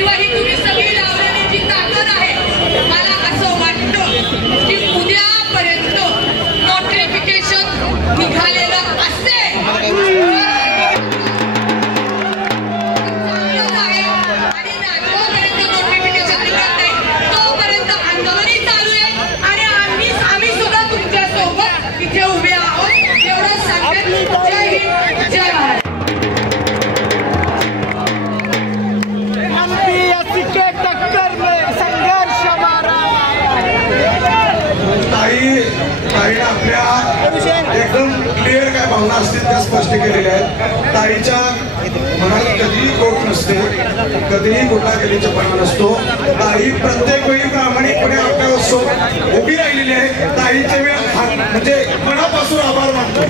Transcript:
किंवा ही तुम्ही सगळी लावलेली जी ताकद आहे, मला असं वाटतं की उद्यापर्यंत नोटिफिकेशन निघालेलं असेल इथे उभे आहोत. एवढं सांगत जय हिंद जय भारत. एमपीएससी के टक्कर में संघर्ष हमारा. ताईने आपल्या एकदम क्लिअर काय भावना असतील त्या स्पष्ट केलेल्या आहेत. ताईच्या मनात कधीही खोट नसते, कधीही गुंडागिरीचेपणा नसतो. ताई प्रत्येक वेळी प्रामाणिकपणे आपल्यासोबत उभी राहिलेली आहे. ताईचे वेळ म्हणजे मनापासून आभार मानतो.